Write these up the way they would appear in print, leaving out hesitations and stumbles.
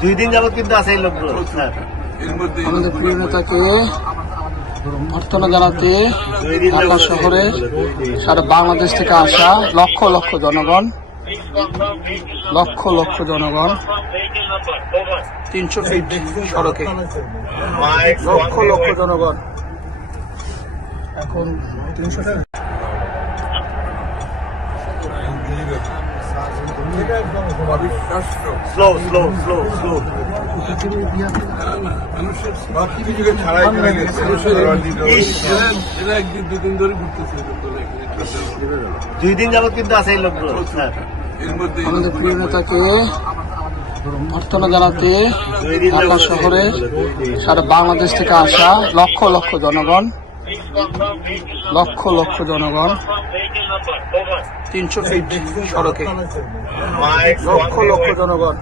2 দিন যাবত কিন্তু আছে এই লোকগুলো স্যার। আমাদের প্রিয় নেতাকে অর্থনা জানাতে ঢাকা শহরে সারা বাংলাদেশ থেকে আসা লক্ষ লক্ষ জনগণ 300 ফিট সড়কে লক্ষ লক্ষ জনগণ এখন 300 feet slow slow slow slow. 2 দিন যাবত কিন্তু আছে এই লোকগুলো স্যার। আমাদের প্রিয় নেতাকে অর্থনা জানাতে ঢাকা শহরে সারা বাংলাদেশ থেকে আসা লক্ষ লক্ষ জনগণ 300 ফিট সড়কে লক্ষ লক্ষ জনগণ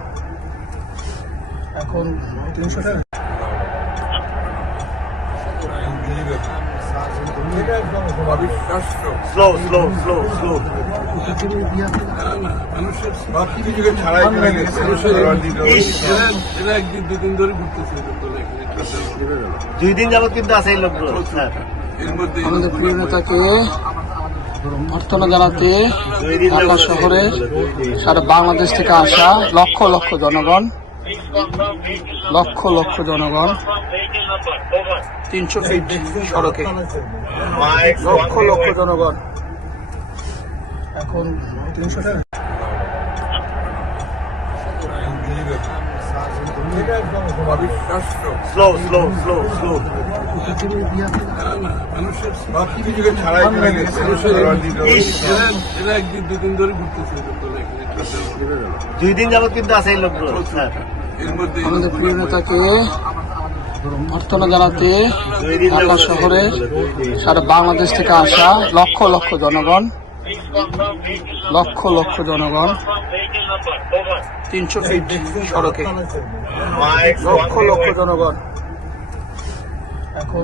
এখন 300 feet slow slow slow slow. 2 দিন যাবত কিন্তু আছে এই লোকগুলো স্যার। আমাদের প্রিয় নেতাকে অর্থনা জানাতে ঢাকা শহরে সারা বাংলাদেশ থেকে আসা লক্ষ লক্ষ জনগণ 300 ফিট সড়কে লক্ষ লক্ষ জনগণ এখন 300 feet slow slow slow slow. 2 দিন যাবত কিন্তু আছে এই লোকগুলো স্যার। আমাদের প্রিয় নেতাকে অর্থনা জানাতে ঢাকা শহরে সারা বাংলাদেশ থেকে আসা লক্ষ লক্ষ জনগণ 300 ফিট সড়কে লক্ষ লক্ষ জনগণ এখন